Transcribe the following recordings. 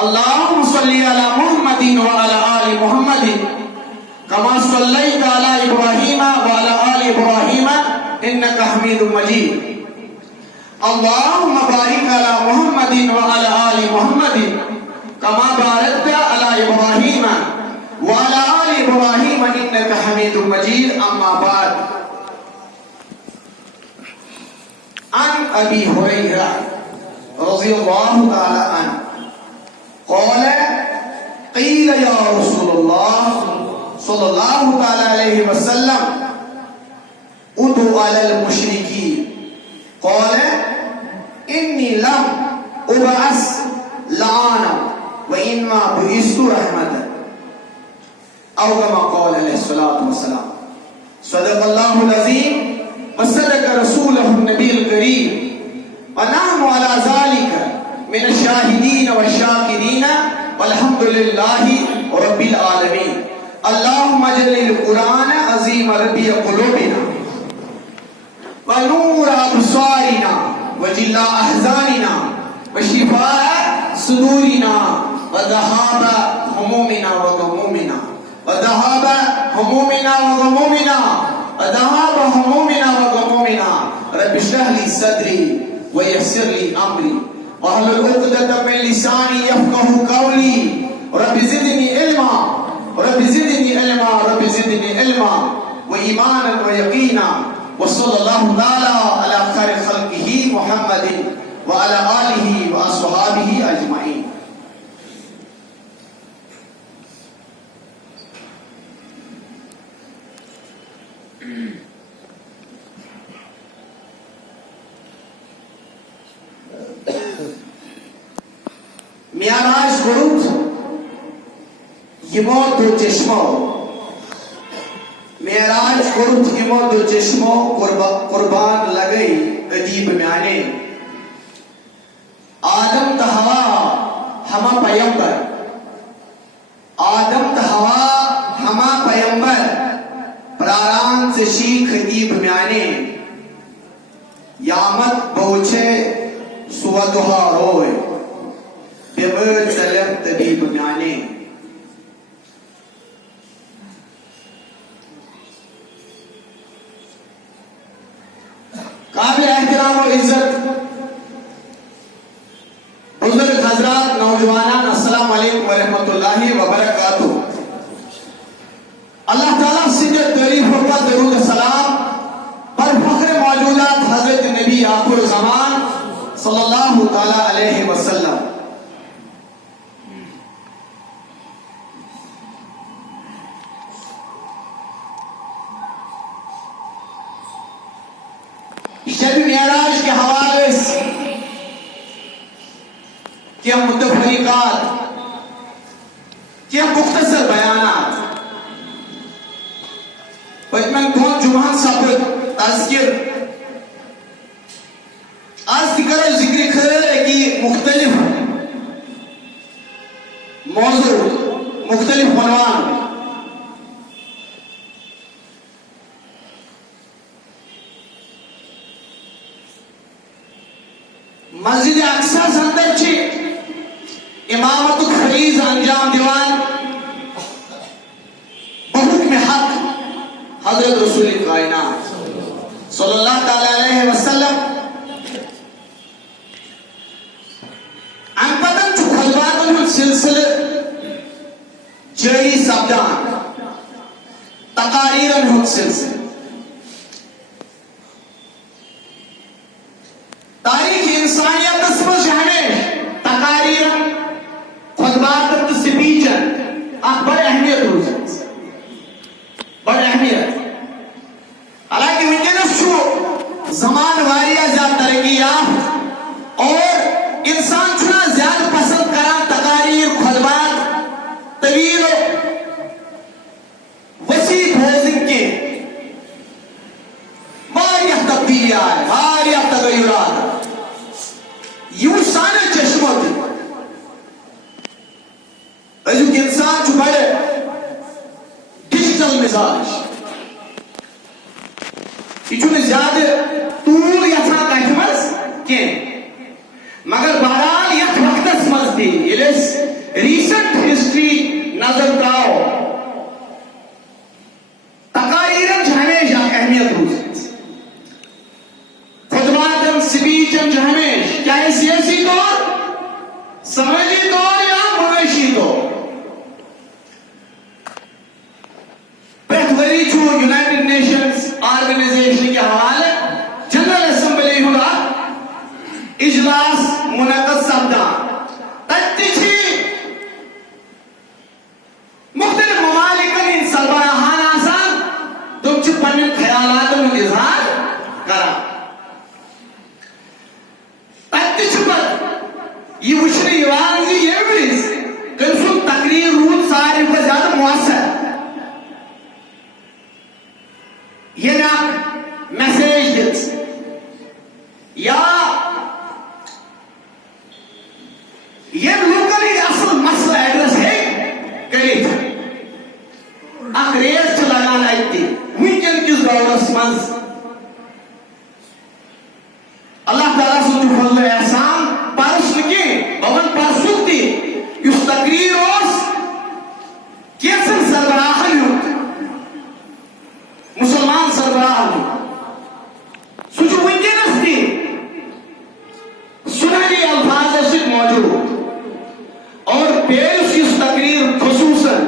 अल्लाहुम्मा सल्ली अला मुहम्मदिन व अला आलि मुहम्मदिन कमा सल्लैता अला इब्राहीम व अला आलि इब्राहीम इन्नका हमीदुम मजीद। अल्लाहुम्मा बारिक अला मुहम्मदिन व अला आलि मुहम्मदिन कमा बारकता अला इब्राहीम व अला आलि इब्राहीम इन्नका हमीदुम मजीद। अम्मा बाद। अन अबी हुरैरा रज़ियल्लाहु तआला अन्हु क़ाल क़ील या रसूलल्लाह सल्लल्लाहु तआला अलैहि वसल्लम उदु अलल मुशरिकीन क़ाल इन्नी लम उबअस लआना व इन्नमा बुइस्तु रहमतन औ कमा क़ाल अलैहि सलातु वस्सलाम। सदक़ल्लाहुल अज़ीम व सदक़ रसूलुहुन नबियुल करीम व नहनु अला ज़ालिका मिन शाहिदीन व शाकिरीन वल्हम्दुलिल्लाहि रब्बिल आलमीन। अल्लाहुम्मा जल्लिल कुरान अज़ीम रब्बिय क़ुलूबिना व नूर अब्सारिना व जिल्ला अहज़ानिना व शिफ़ाअ सुदूरिना व ज़हाब हुमूमिना व ग़मूमिना व ज़हाब हुमूमिना व ग़मूमिना व ज़हाब हुमूमिना व ग़मूमिना। रब्बि इश्रह ली सदरी व यस्सिर ली अमरी वहलुल उक़दतम मिन लिसानी यफ़क़हू क़ौली। रब्बि ज़िदनी इल्मा रब्बि ज़िदनी इल्मा रब्बि ज़िदनी इल्मा व ईमानन व यक़ीना। व सल्लल्लाहु तआला अला खैरि ख़ल्क़िही मुहम्मदिन व अला आलिही व अस्हाबिही अजमईन। मियाराज गुरुत यमो दो चश्मो मेराज गुरुत यमो दो चश्मो कुर्बान लगई अजीब म्याने। आदम त हवा हमा पैगंबर आदम त हवा हमा पैगंबर प्रारान से शीख अजीब म्याने। यामत बहुछे सुवदुहा रोए बेमर सलम तबीब म्याने। काबिल एहतराम और इज्जत बुजुर्ग हजरात नौजवानान अस्सलाम वालेकुम व रहमतुल्लाहि व बरकातुहू। अल्लाह ताला सिद्दीक़ तारीफ व दरूद सलाम पर फख्र मौजूदात हजरत नबी आखिर ज़मान सल्लल्लाहु तआला अलैहि वसल्लम। शब मेराज के हवाले से क्या मुतफरीकात क्या मुख्तसर बयानात बचमन दोन जुमान सब्र तज़किर आज करो जिक्र खैर की मुख्तलिफ मौजू मुख्तलिफ उन्वान। मस्जिद अक्सा अंदर इमामत फरीज अंजाम दीवान बहुक्म हक हजरत रसूल कायनात सल्लल्लाहु तआला अलैहि वसल्लम अनपतन खुलबातुल सिलसिले जारी सब्दान तकारीरन हुन सिलसिले तारीख इंसानियत तस्मज हमें तकारीरन खुतबातन स्पीचन अख बड़ अहमियत रोज़ बड़ अहमियत। हालांकि वुनकस जमान वारिया ज्यादा तरक्की याफ्त और इंसान छुना ज्यादा पसंद करान तकारीर खुतबात तवील वसी भोजिंग के वारिया तब्दीली आए वारिया तगय्युरात यू साने चश्मत अजुक इंसान छु बड़े डिजिटल मिजाज यह ज्यादा तूल यहां कथ मज कह मगर बहरहाल यथ वक्तस मज थी इलेस रीसेंट हिस्ट्री नजर त्राओ तकारीरन हमेशा अहमियत रूज खुतबातन स्पीचन हमेशा चाहे सियासी तौर समाजी तौर या माशी तौर प्रथवरी छू यूनाइटेड नेशंस ऑर्गेनाइजेशन के हवाले जनरल असेंबली हुआ इजलास मुनक़द सपदा तत्तिछी मुख्तलिफ ममालिकन इन सरबराहान आसान तुम च पन्न ख्यालातन हुंद इजहार करा तत्तिछ पत ये वुचने यवान जी ये विज कल तकरीर रूद सारे को ज्यादा मुअस्सर ये ना मैसेज दित या ये लोकल ही असल मसला एड्रेस है करित अखरेज च लगान आइति वुनकन किस दौरस मज अल्लाह ताला सुन फजल एहसान परस के बवन परसुक ति युस तकरीर ओस केसन सरबराहन हुंद मुसलमान सरबराहन सुजु वुनकनस ति सुनहरी अल्फाज से मौजूद और पेश इस तकरीर खुसूसन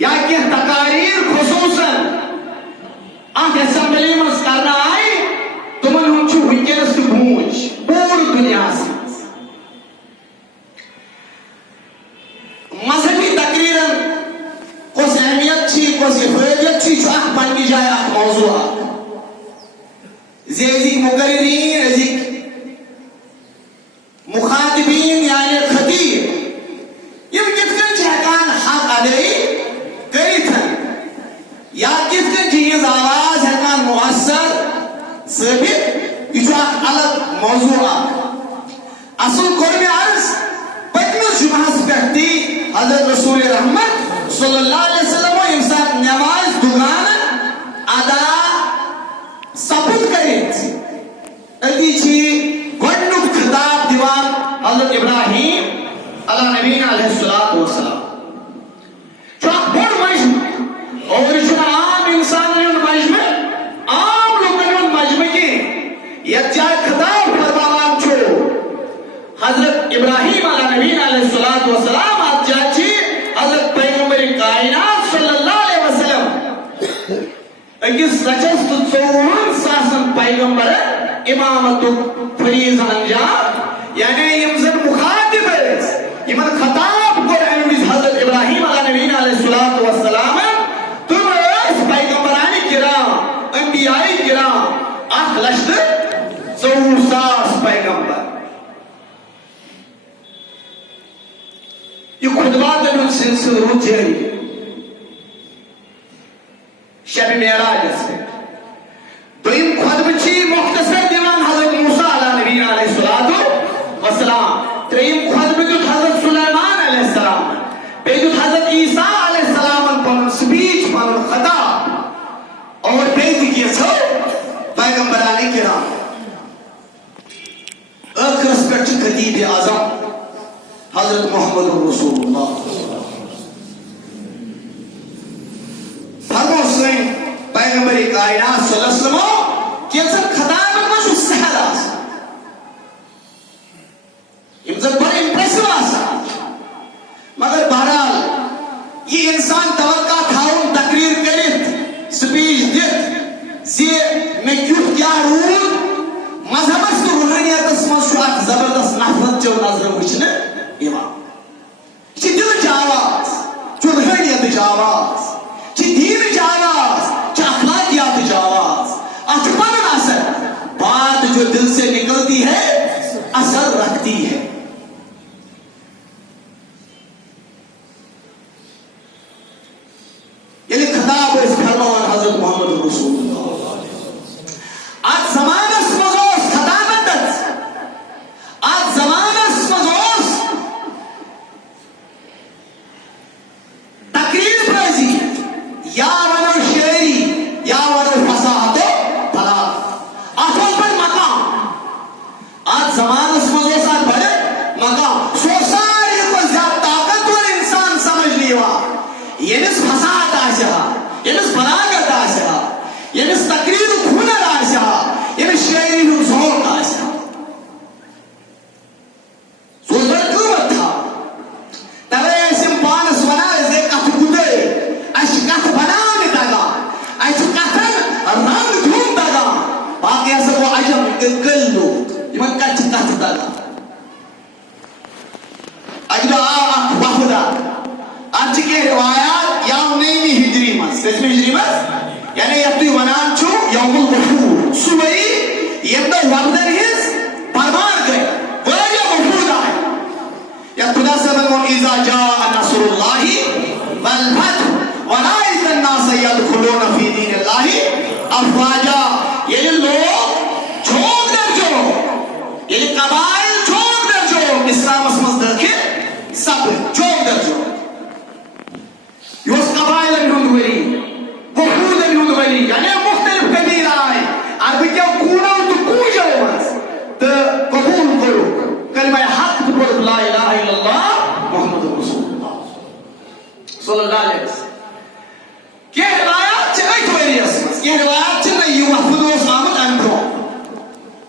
या कि तकारीर खुसूसन आंख असेंबली में करना आए तुमन हम छु विकेंस की गूंज पूरी दुनिया से मजहबी तकरीरन कोस अहमियत छी कोस इफादत छी जो आंख बन जाए आंख मौजूआ जेजी मुकर्रिरीन अजीक मुखातिबीन यानी खतीब यम कितकन हकान हक अदाई करिथन या कितकन चीज आवाज हकान मुअस्सर साबित यह अलग मौजूआ असल कोर में अर्ज पतमस जुमास पे हजरत रसूल रहमत सल्लल्लाहु अलैहि वसल्लम इंसान नमाज दुगान अदा सपुत करित अदी छी गडनुक खिताब दीवान हजरत इब्राहिम अला नबीना अलैहिस्सलातु वस्सलाम चौक बड़ मजमा और इस आम इंसान ने मजमा आम लोगों ने मजमा के यज्जा खिताब फरमान छो हजरत इब्राहिम अला नबीना अलैहिस्सलातु वस्सलाम आज जाची हजरत पैगंबर कायनात सल्लल्लाहु अलैहि वसल्लम अकिस रचस तो 54 सासन पैगंबर इमामतु फरीज अंजाम यानी यमजन मुखातिब यमन खताब को अमीज हजरत इब्राहिम अला नबीना अलैहिस्सलातु वस्सलाम तुम इस पैगंबरानी किराम अंबियाई किराम आख लश्त 400 पैगंबर ये खुतबातन सिलसिला रूद जारी शब मेराज से दोइम खुतबह छी मुख्तसर दिवान हजरत मूसा अला नबीना अलैहिस्सलातु वस्सलाम त्रीम खुतबह जो हजरत सुलेमान अलैहिस्सलाम बेजुत हजरत ईसा अलैहिस्सलाम पन स्पीच पन खताब और बेज किया छो पैगंबरानी किराम आखिरस पे खतीब आजम हजरत मोहम्मद रसूलुल्लाह फरमो सैन पैगंबर कायनात सल्लल्लाहु अलैहि वसल्लम केसर खताब में जो सहरास इमजन बड़े इंप्रेसिव आसा मगर बहरहाल ये इंसान तवक्का थाउन तकरीर करित स्पीच दित से में क्यों क्या रूल मजहबस तो रूहानियतस मस जबरदस्त नफरत जो नजर वुचने इमाम ची दिल आवाज जो रूहानियत आवाज ची दीन आवाज ची अखलाकियात आवाज अतपन असर बात जो दिल से निकलती है असर रखती है ये खिताब इस फरमान हजरत मोहम्मद रसूलुल्लाह आज ज़मानस मज़ोस खताबत आज ज़मानस मज़ोस तकरीर प्रजी या वनो शेरी या वनो फसाहतो तलाक अफल पर मकाम आज ज़मानस मज़ोस आज बड़े अच्छी के रिवायात या नहीं हिजरी मस किसमें हिजरी मस यानी अब तू वनान छु यौमुल वफूद सुबह यंदा वक्तन हिज परमार गए वया वफूद आए या खुदा से बन इज़ा जाअ नसरुल्लाहि वल फतह व रअयता अन्नास यदखुलूना फी दीनिल्लाहि अफवाजा ये लोग छोड़ दर जो ये कबाइल छोड़ दर जो इस्लाम समझ दाखिल सब छोड़ दर जो योस कबाइल हुंदवरी वफूद हुंदवरी यानी मुख्तलिफ कबील आए अरबी क्या कूना तो कूजा बस तो कबूल करो कलमा हक तो बोल ला इलाहा इल्लल्लाह मुहम्मदुर रसूलुल्लाह सल्लल्लाहु अलैहि वसल्लम के रिवायात चले तो वेरियस के रिवायात चले यू वफूद आमद अनब्रो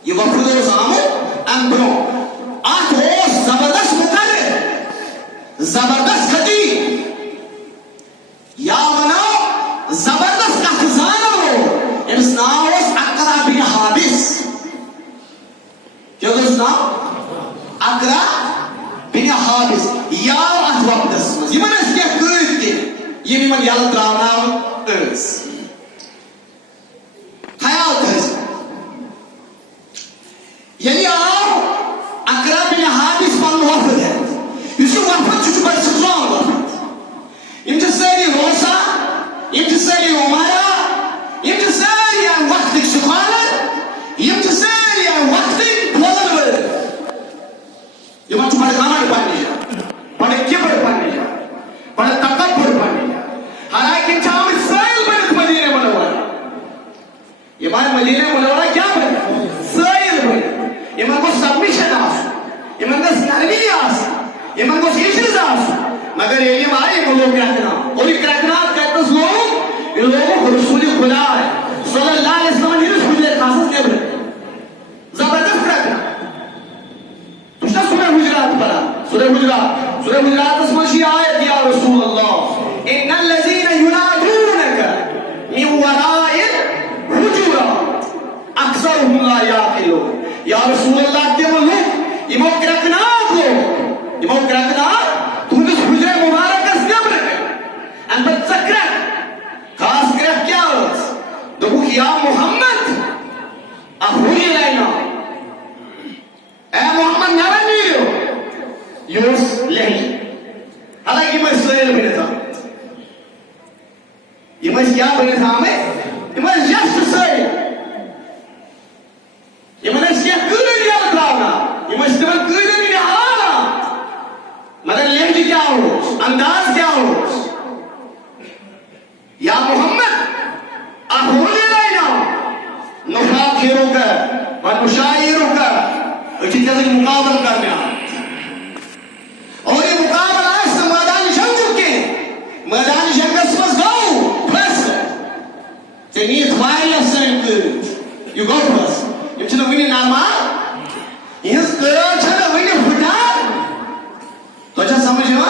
यू वफूद आमद अनब्रो आठ रोज जबरदस्त मुकर्रर जबरदस्त खतीब या मनो जबरदस्त कथजानो इस नाम अकरा बिन हाबिस क्या उस नाम अकरा बिन हाबिस या अथ वक्तस ये मन इसके करीब के ये मन याल द्रावनाम इस ख्याल कर यानी आओ अकरा बिन हाबिस पन वफद है इसको वफद चुट बड़ strong वफद इम्तिसाली Rosa इम्तिसाली Umara इम्तिसाली an वक्तिक सुखालत इम्तिसाली an वक्तिक बोलवर ये मत तुम्हारे कामा पाने जा बड़े किबर पाने जा बड़े तकब्बुर पाने जा हालांकि चाम इस्राइल बने मदीने मुनव्वरा ये बात मदीने मुनव्वरा क्या बने इस्राइल बने ये मन को सबमिशन आस ये मन को नरमी आस ये मन को इज्जत आस मगर ये मारे को लोग कहना और ये कहना कहते लोग इन लोगों को रसूल खुदा है सल्लल्लाहु अलैहि वसल्लम ने रसूल खास ने जबरदस्त कहना तुझे सूरह हुजरात पढ़ा सूरह हुजरात में मशी आयत या रसूल अल्लाह इन्नल लजीना युनादूनका मिन वराइल हुजुरात अक्सरुहुम ला याकिलून या रसूल अल्लाह के लोग इमो कहना तुझे हुजरे मुबारक नब्र अन बच्चा खास कर क्या तो या मोहम्मद अहुई लाइना ए मोहम्मद नबी नीरो यूस लही हालांकि मैं इस्राइल में था ये मैं क्या बने था मैं ये मैं जस्ट इस्राइल ये मैंने क्या कूले दिया बताना ये मैं इस्तेमाल कूले दिया हाला मगर लहजी क्या हो अंदाज क्या हो या मोहम्मद आप होने लाइना नुफाखिरों का व मुशाइरों का अच्छी तरह से मुकाबला करने और ये मुकाबला है इस मैदान जंग के मैदान जंग समझ गो फर्स्ट ते niet virus sent you go first ये चलो विनी नामा इस कर चलो विनी फुटा तो अच्छा समझो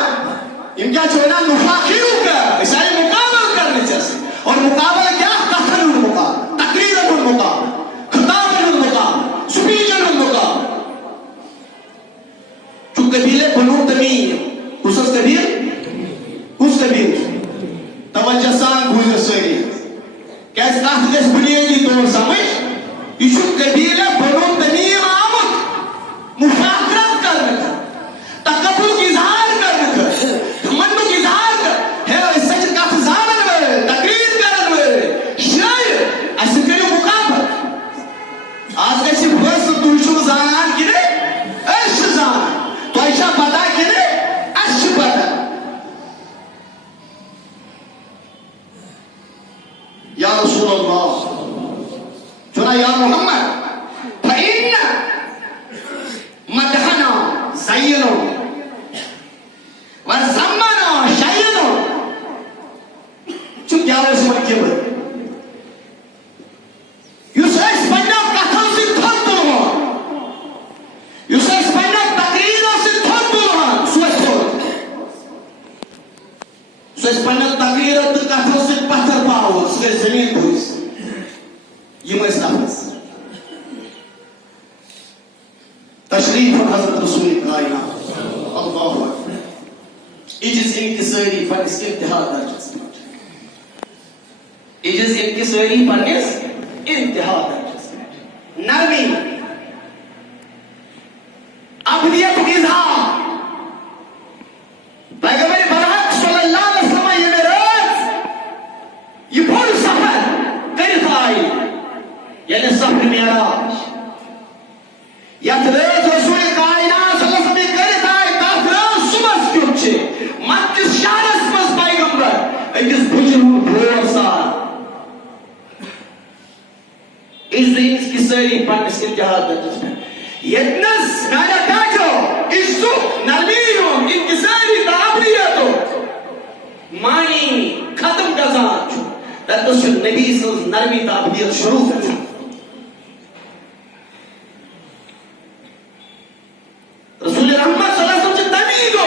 इनका चोना नुफाखिरों का इसाई मुकाबला करने चाहिए और मुकाबला क्या तकरीर मुकाबला तकरीर मुकाबला खिताब मुकाबला स्पीच मुकाबला जो कबीले बनु तमीम उस कबीर तवज्जो सान बुझ सरी कैसे कहां से बुनियादी तौर समझ इस कबीले बनु तमीम आमद मुफाकरत करने का तकब्बुर की इजहार करने का मन्नू की इजहार कर है सच का फजान में तकरीर करने में शायर ऐसे करो मुकाबला आज कैसे बस तू शो जानान कि ने ऐश जान तो ऐसा पता कि ने ऐश पता या रसूल अल्लाह चुना या मोहम्मद फइन्ना मदहना ज़य्यनो वज़म्मनो शय्यनो चुप क्या है उसमें क्या है यूसुफ स्पेंडर कथों से थोड़ो यूसुफ स्पेंडर तकरीरों से थोड़ो स्पेंडर तकरीरों तो कथों से पत्थर पाओ उसके जमीन भूस ये मैं इस्लाफ़ तशरीफ हज़रत रसूल कायनात अल्लाहु अकबर इजिस इनकिसारी पन्निस इंतहा दर्जस पेठ इजिस इनकिसारी पन्निस इंतहा दर्जस पेठ नरमी अबदियत इजहार पैगंबर बरहक सल्लल्लाहु अलैहि वसल्लम ये मेराज ये बड़ सफर करित आई यानी सफर मेराज यथ रसूल कायनात सल्लल्लाहु अलैहि वसल्लम करित आई तथ रस सुबह क्युछ मक्किस शहरस मस पैगंबर अकिस बुजुर्ग भोर सार इस किसरी पन्निस इंतहा दर्जस पेठ यत्नस मैंने काटो इज्जो नरमीयो इंकिसारी ताबरियतो मानी खत्म गजान तत्स नबी सल्लल्लाहु नरमी ताबरियत शुरू कर रसूल रहमत सल्लल्लाहु अलैहि वसल्लम नबी दो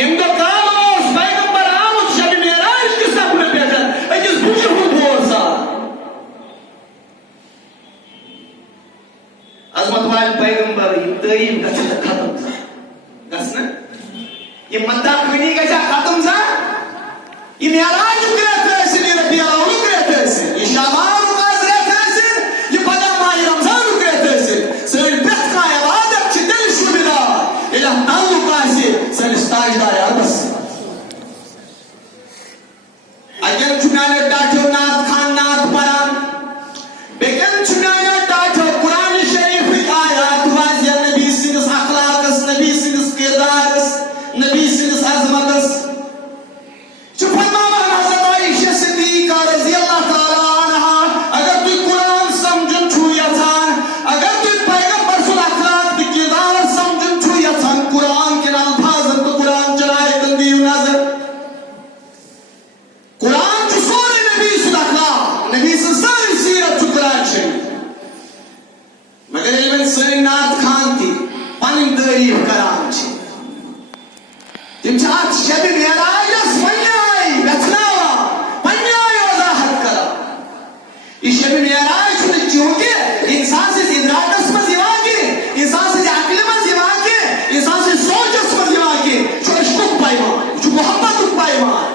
यमदो कामोस पैगंबर आमद शब मेराज के सपने पेट अकिस बुजुर्ग भोर सा अजमत वाल पैगंबर तारीफ गछ खत्म गसना ये मद्दा खनी गछ खत्म सा ये मेराज करते हैं ये रबी अव्वल करते हैं ये शाबान मुकास रहते हैं ये पदा माह रमजान करते हैं सर बेत का इबादत छ दिल शुबिदा इला ताल्लुक आसे सर ताजदार अरबस अजन चुनाने डाठो नाथ खान नाथ परान बेकन चुनाने डाठो कुरान शरीफ आयात वाजिया नबी सिंस अखलाकस नबी सिंस किरदारस नबी सिंस अजमतस जो फरमावा हजरत आयशा सिद्दीका रज़ियल्लाहु ताला अन्हा अगर तू कुरान समझन छु यथान अगर तू पैगंबर सुल अखलाक दी किरदार समझन छु यथान कुरान के अल्फाज तो कुरान चलाए तंदी नजर कुरान जो सोरे नबी सुल अखलाक नबी से सारी सीरत जो कुरान छे मगर इल्म सरी नाथ खान थी पन तारीफ करान छे तिम छात शब मेराज वन्याय बचनावा वन्याय वजाहत करा इस शब मेराज छुने क्योंकि इंसान से इदराकस में जिवाके इंसान से अक्ल में जिवाके इंसान से सोचस में जिवाके जो इश्क पैमान जो मोहब्बत पैमान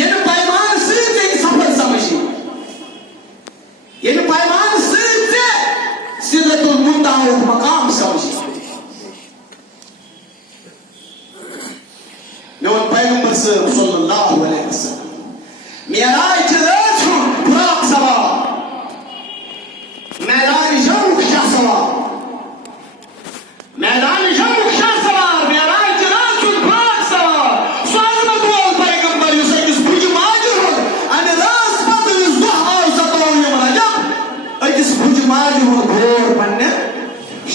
ये न पैमान सिर्फ एक सफर समझी ये न पैमान सिर्फ सिदरतुल मुंतहा मकाम समझी नौन पैगंबर सल्लल्लाहु अलैहि वसल्लम मेराज रछु बुराक सवा मैदान जंग सवा मैदान जंग सवा मेराज रछु बुराक सवा स्वागत हो पैगंबर युसकिस बुज माजर अन रास पत जुहा सतो यम रजब अकिस बुज माजर घोर पन्ने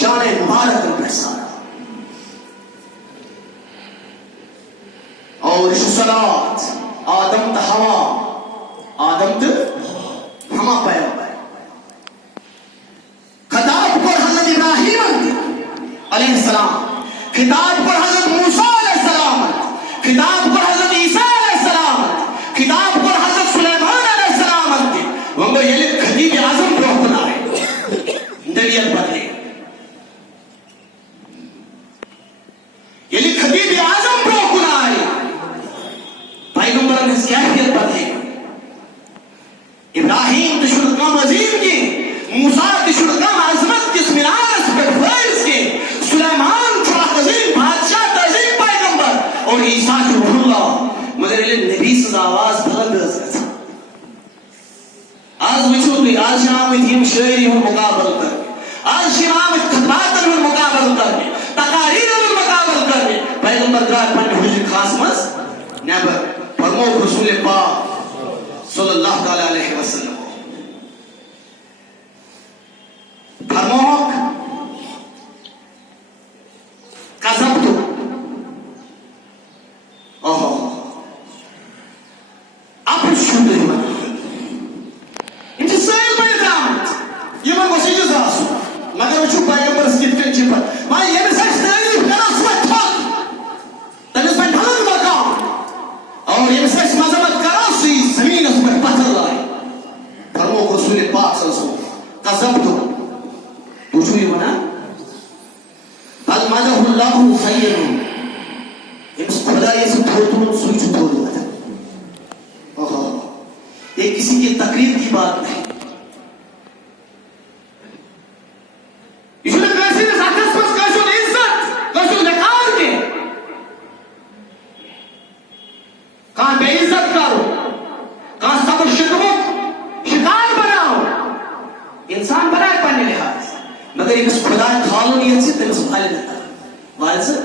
शान मुबारक प्रसाद और सलात आदम त हवा आदम त हवा पैगंबर खिताब पर हजरत इब्राहिम अलैहि सलाम खिताब पर हजरत मूसा अलैहि सलाम खिताब पर हजरत ईसा अलैहि सलाम खिताब पर हजरत सुलेमान अलैहि सलाम वंगो ये खतीब आजम प्रोहना है दरियल बदले ये खतीब आजम प्रोहना है पैगंबर ने कैफियत बदली इब्राहिम तशुरकम अजीम की मूसा तशुरकम अजमत किस मिनारस पर फैज के सुलेमान चुरा अजीम बादशाह तजीम पैगंबर और ईसा रूहुल्लाह मगर ये नबी से आवाज बुलंद है आज वचो तुम आज शाम यम शायरी हो मुकाबला कर आज शाम खतबात हो मुकाबला कर तकारीर हो मुकाबला कर पैगंबर का पन्ने हुजूर खास मस नेबर फरमो रसूल पाक सल्लल्लाहु ताला अलैहि वसल्लम फरमो कज़बतु ओहो आप शुद्ध ईमान इनसे सही बैकग्राउंड ये मैं वसीले जासू मगर वो चुप पैगंबर स्किट चिपट मां ये में सच नहीं करा सुबह थक तब इसमें ढलन मकाम और ये सच मजमत करा सी जमीन उस पर पत्थर लाए फरमो रसूल पाक सल्लल्लाहु अलैहि वसल्लम कज़बतु पूछो ये बना बल मदहुल्लाहु खैरुन इस खुदा अगर ये सब थोड़ थोड़ सुई थोड़ हुआ था, ये किसी की तकरीर की बात नहीं। इसलिए कैसे ने साथस बस कैसे ने इज्जत कैसे ने कार के कहां बेइज्जत करो, कहां सब शिकार बनाओ, इंसान बनाए पाने लिहाज, मगर ये खुदा खालूनियत से तेरे सुभाले लगा वाल से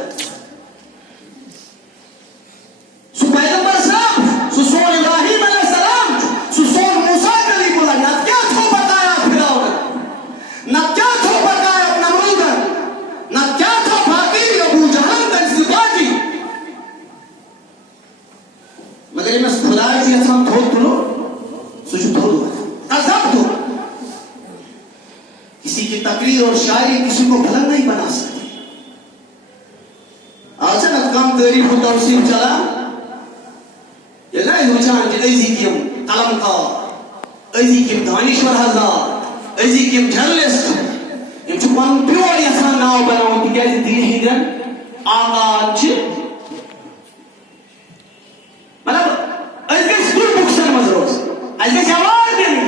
पैगंबर साहब सुसोन इब्राहिम अलैहिस्सलाम सुसोन मूसा कलीमुल्लाह ना क्या थो बताया फिरौन, ना क्या थो बताया नमरूद, ना क्या थो बाकी अबू जहल तंसिबाजी, मगर ये खुदा से हम थोड़ तुलो सुच थोड़ अजब तो किसी की तकरीर और शायरी किसी को बुलंद नहीं बना सकती। अचानक काम तारीफ होता उसी चला यला युचान अजीकिम कलमकार, अजीकिम दानिश्वर हज़ार, अजीकिम जर्नलिस्ट इम छु पन प्योर यसान नाव बनाओ कि क्या दीन हिंदन आकाश मतलब अजगे स्कूल बुक्स मज रोज अजगे जवाब देनी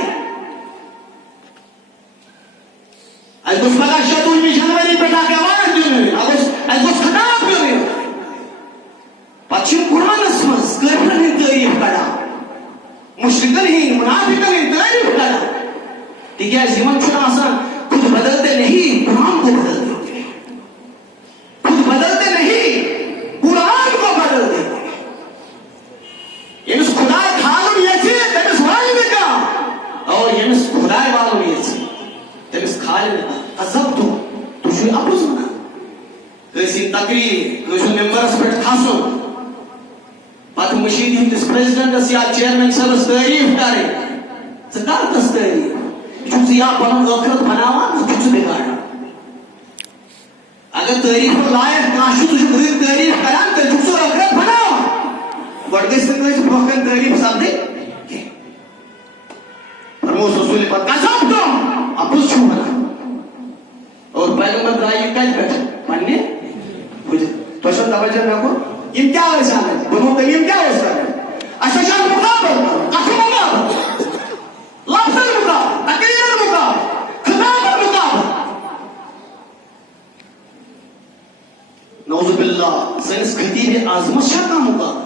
अजगो पगा शतुल में जनवरी पे का आवाज देनी अजगो खताब देनी पश्चिम कुरानस मज करन ही तारीफ करा, मुश्रिकन ही मुनाफिकन ही तारीफ करा, ठीक है। जीवन छुना आसान खुद बदलते नहीं कुरान को बदल देते, खुद बदलते नहीं कुरान को बदल देते। ये खुदा खालून ये थे तेरे वाले में का और ये खुदा वालों ये थे तेरे खाले में का अजब तो जो अपोज बना कैसी तकरीर कैसे मेंबर्स पे खासो पत मशीन हिंदिस प्रेसिडेंट या चेयरमैन सब तारीफ करे सरकार तस तारीफ जो या पन आखिरत बनावा ना कुछ बिगाड़ा, अगर तारीफ लायक काशु तुझे बुरी तारीफ करा तो जो आखिरत बनावा वर्गस से कोई भोकन तारीफ सब दे फरमोस रसूल पर कसम तो अपुस छू बना और पैगंबर राय का बैठ पन्ने कुछ तो सब तवज्जो रखो ये क्या है साहब दोनों का ये क्या हो सकता है अच्छा मुकाबल काफी मुकाबल लफ्ज़ मुकाबल तकरीर मुकाबल खिताब मुकाबल नौज़ु बिल्लाह साइंस खतीब आज़मत शाह का मुकाबल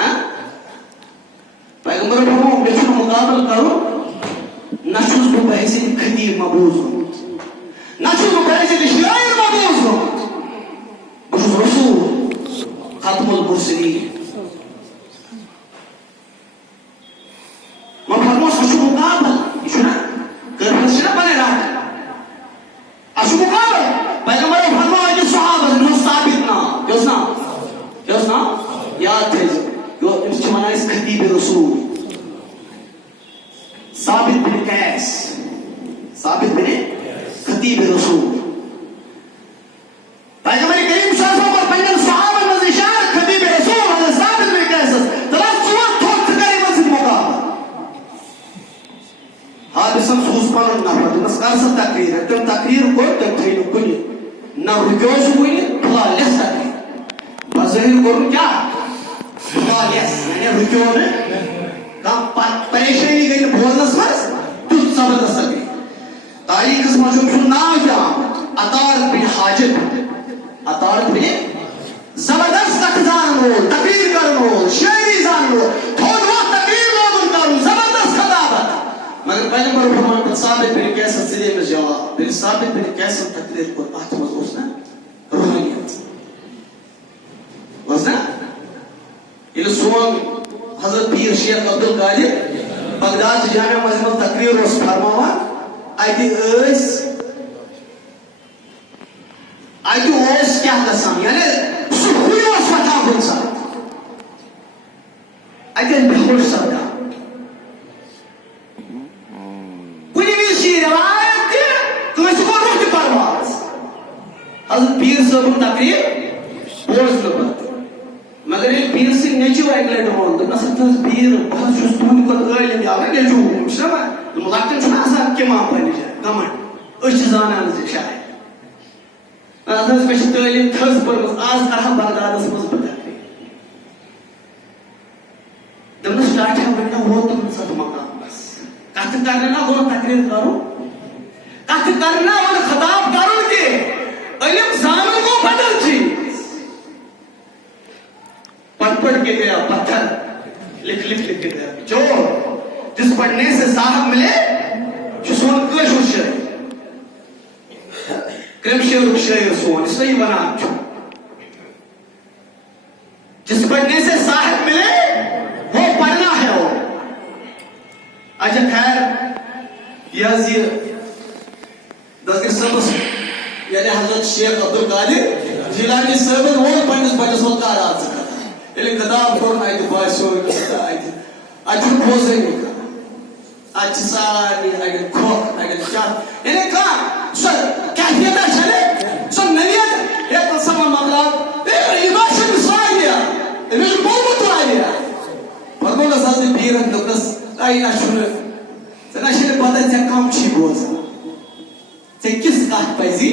हैं पैगंबर को बेचो मुकाबल करो नशुज को पैसे खतीब मबूज नशुज को पैसे शायर मबूज हो बशुज रसूल खातमुल मुरसलीन मफरमोस अशु मुकाबल इशुना करफशना बने रात अशु मुकाबल पैगंबर फरमाया कि सहाबा ने साबित ना याद थे जो इस्तेमाल इस खतीब रसूल साबित बिन कैस खतीब रसूल पैगंबर करीम सल्लल्लाहु अलैहि वसल्लम सहाबा में इशार खतीब रसूल हज़रत साबित बिन कैस तलाश सुवत थोक करे मस्जिद मुकाबल हादिसम सूस पर ना पर नमस्कार सब तकरीर को तक थे कोई ना रुको कोई भला लेस तक बज़हिर को क्या भला लेस मैंने रुको ने काम परेशानी गई बोलनस मस तू जबरदस्त लगे तारीख में जो नाम क्या अतारत बिन हाजिब अतारत बिन जबरदस्त तकजान हो तकरीर करन हो शायरी जान हो थोड़ वक्त तकरीर लोगन करो जबरदस्त खताबत मगर पैगंबर फरमान साबित बिन कैस सिले में जवाब बिन साबित बिन कैस तकरीर को आत्मज उसने रूहानियत वसना इल सोन हजरत पीर शेख अब्दुल कादिर बगदाद जामिया मस्जिद में तकरीर उस फरमावा आइति ओस क्या गसान यानी सुहुई ओस वथा बुनसा आइति बिल्कुल सदा कुछ भी शीर रवायत कुछ को रुक परवाज हजरत पीर साहब तकरीर बोझ लो मगर ये पीर सिंह नेचु एगलेट होल तो नसत पीर बहुत जुस्तून को गले जावे नेचु शबा मुलाकन छना आसान के मां पर निजा कमन उस जानान से शायद अदस में तलीम थस पर आज तरह बगदाद में पता करना वो तकरीर करो कथ करना वो खताब करो के इल्म जानन को बदल चीज पढ़ के गया पत्थर लिख लिख लिख के गया जो जिस पढ़ने से साहब मिले जो सोन कश कृमशेर शेर सोन सही बना जिस पढ़ने से साहब मिले वो पढ़ना है वो अच्छा खैर यह दस्तगीर सबस यानी हजरत शेख अब्दुल कादिर जिलानी साहब वो पढ़ने बच्चे सो का राज कर ये किताब कोन आई तो बासो आई आज बोझे नहीं आज सारी आई खोक आई क्या ये का सर क्या किया था चले सर ननियत ये तो सब मामला ये इमोशन साइया ये जो बहुत तो आया पर बोला साथ पीर तो बस आई ना शुरू तना शेर पता है काम छी बोझ से किस का पैसी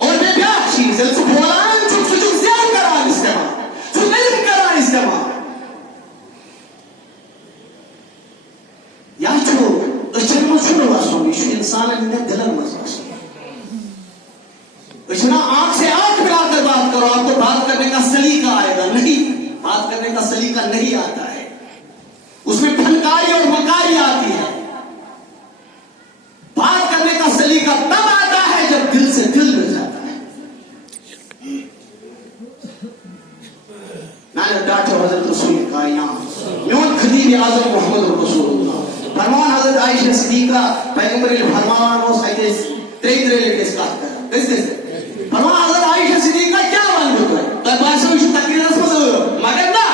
और मैं क्या चीज है तो बोला जो ज्यादा करा इस्तेमाल जो नहीं करा इस्तेमाल या जो अचरम शुरू वासों इस इंसान ने दिलन मजबूत इतना आंख से आंख मिलाकर बात करो आपको बात करने का सलीका आएगा नहीं बात करने का सलीका नहीं आता है उसमें फनकारी और मकारी आती है बात करने का सलीका तब आता है जब दिल से दिल मिल जाता है मैंने डॉक्टर हजरत रसूल का यहाँ न्यून खतीब आजम मोहम्मद रसूलुल्लाह फरमान हजरत आयशा सिद्दीका पैगंबर ने फरमान उस आयते त्रेले के साथ करा कैसे फरमान हजरत आयशा सिद्दीका क्या मान होता है तो बादशाह की तकरीर रसूल मगर ना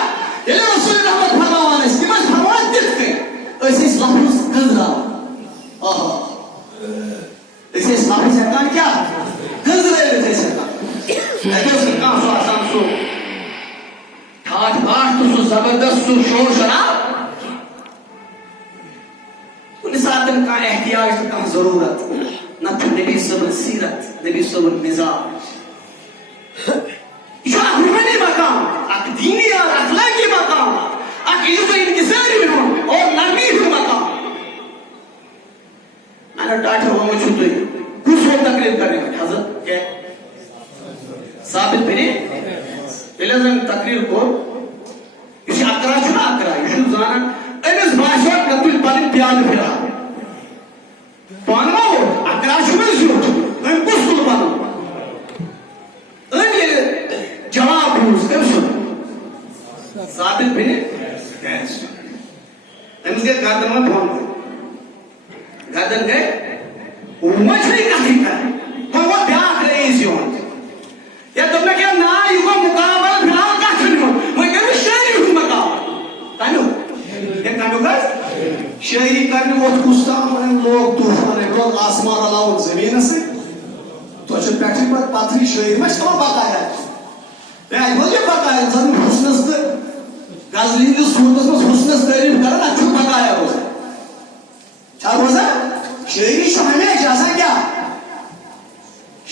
ये रसूल रहमत फरमान है इसकी मत फरमान दिखते ऐसे लफ्ज गंदा आहा ऐसे लफ्ज है क्या गंदा है जैसे का ऐसे उसका काम सो आसान सो ठाठ बाट तो जबरदस्त शोर शराब साधन का एहतियाज का जरूरत न तो नबी सबर सीरत नबी सबर मिजाज जो रूहानी मकाम अक दीनी और अखलाकी मकाम अक इज्जत इंकिसारी में और नरमी हुई मकाम मैंने डॉक्टर हो मुझे कुछ हो तकरीर करने में हजरत क्या साबित बिने इलेजन तकरीर को इसे अकरा चुना अकरा इसे जाना एमएस भाषा नतुल पालिन प्याल फिरा पानवा हो अकराश में जुट मैं कुछ तो पानो अने जवाब पूछ कर सुन साबित बिने कैश एमएस के गादन में फोन गादन गए मछली का ठीक है वो ब्याह रहे इस योन या तुमने क्या ना युवा मुकाबला फिलहाल का सुनो मैं कह शेरी हूं मकाम तानो ये कानो का शेरी करने वो कुस्तान लोग तूफान लोग आसमान अलाउ जमीन से तो अच्छा पैटर्न पर पाथरी शेरी में सब बकाया है मैं बोल के बकाया जन हुस्नस गजली की सूरत में हुस्नस तारीफ करना अच्छा बकाया हो क्या बोला शेरी जो हमेशा ऐसा क्या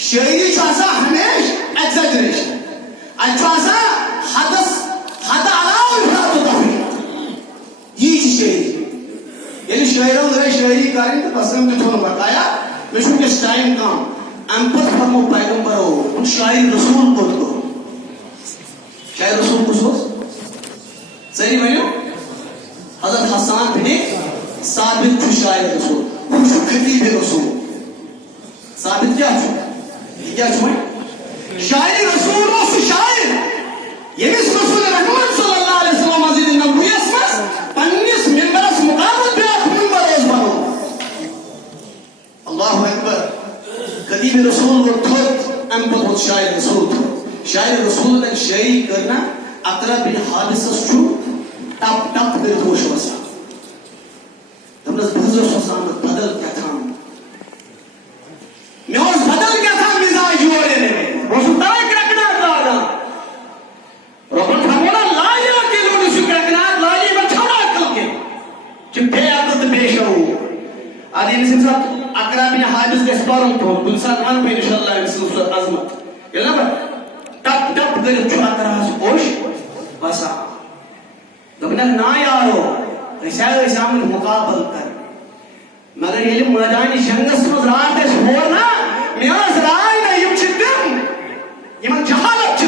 शेरी जो ऐसा हमेशा एक्सैजरेशन अच्छा ऐसा हद अलाउ इफरात होता है ये शेरी यानी शायरों ने शायरी करें तो कसम के थोड़ा बताया विष्णु के टाइम का अंपत फरमो पैगंबर हो उन शायर रसूल को शायर रसूल को सोच सही बनो हजरत हसन बिन साबित थे शायर रसूल खुश खतीब रसूल साबित क्या छुए शायर रसूल वो शायर ये भी रसूल रहमत सल्लल्लाहु अलैहि वसल्लम मस्जिद नबवी असमस 15 मेंबर्स मुकाबले अल्लाहु अकबर कदीम रसूल वो थोत अंपत वो शायर रसूल ने शायरी करना अकरा बिन हाबिस छु टप टप कर तो शोसा हमने बुजुर्ग सोसान बदल क्या था मैं उस बदल क्या था मिजाज जोड़े ने वो सुताए करकना दादा रबन फरमाना लाया के लोग शुक्रकना लाया में छोड़ा कल के चिपे आदत बेशो आदि ने सब अकरा बिन हाबिस के स्पारों तो गुलसान मान पे इंशाल्लाह इस अजमत यल्ला बा टप टप कर छु अकरा ओश बसा दबना ना यारो हम मुकाबल कर मगर ये मैदान जंगस मज रात हो ना मे राय ना यम जहालत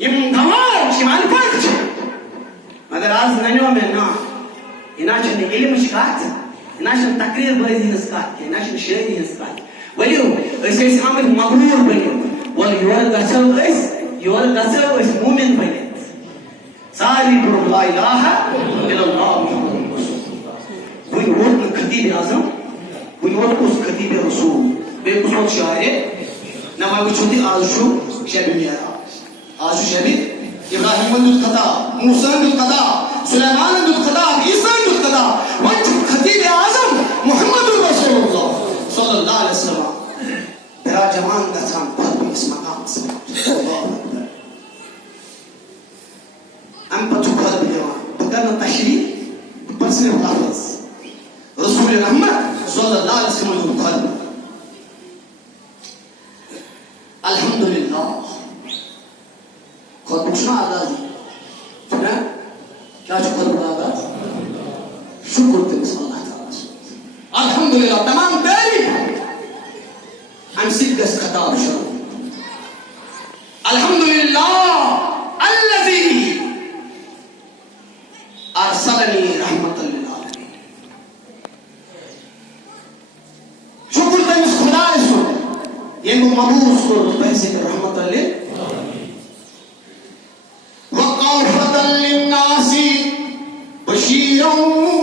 यम गवार अनपढ़ मगर आज ननो मे ना यह इल्म कत यह तकरीर बाजी हज कत यह शायरी हज कत वलियो आमद मगरूर बन वल योर गो मोमिन बन सारी ब्रोह ला इलाहा इल्लल्लाह मुहम्मदुर रसूलुल्लाह वही वोट खतीब आजम वही वोट उस खतीब रसूल बे कुछ शायर ना वो छोटी आजू शब मेराज आजू शब इब्राहिम दुल कदा मूसा दुल कदा सुलेमान दुल कदा ईसा दुल कदा वही खतीब आजम मुहम्मदुर रसूलुल्लाह सल्लल्लाहु अलैहि वसल्लम तेरा जमान का साम पर इस मकाम से अल्लाह हम पचु खद बिया बकन तशरी बसने हाफिज रसूल रहमत सल्लल्लाहु अलैहि वसल्लम खद अल्हम्दुलिल्लाह खुद पूछना आजाद सुना क्या शुक्र अदा शुक्र तेरे अल्लाह ताला अल्हम्दुलिल्लाह तमाम तारीफ हम सिद्दस खताब शुरू अल्हम्दुलिल्लाह अल्लज़ी अरसलनी रहमतल लिल आलमीन शुक्र तेरे खुदा सो ये मबूस को पैसे के रहमतल लिल आलमीन वक़ाफ़तल लिन्नासी बशीरन